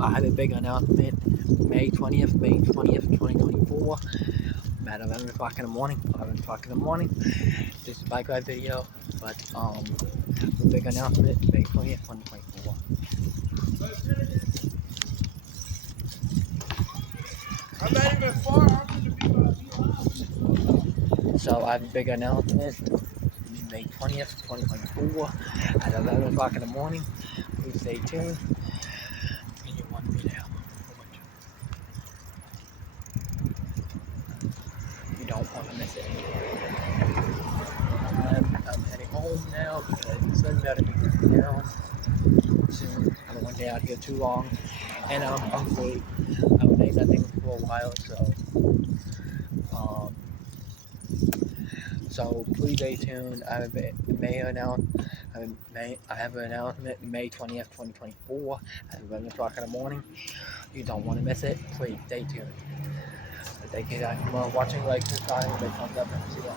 I have a big announcement. May 20th, 2024. At 11 o'clock in the morning. 11 o'clock in the morning. This is a bike ride video, but a big announcement. May 20th, 2024. I'm not even far. I'm gonna be So I have a big announcement. May 20th, 2024. At 11 o'clock in the morning. Please stay tuned. And you want to be there. You don't want to miss it. I'm heading home now because the sun better be going down soon. I don't want to stay out here too long. And I'm hungry. I haven't made nothing for a while, so please stay tuned. I have an announcement May 20th, 2024 at 11 o'clock in the morning. You don't want to miss it. Please stay tuned. Thank you guys for watching. Like, subscribe, thumbs up, and see you.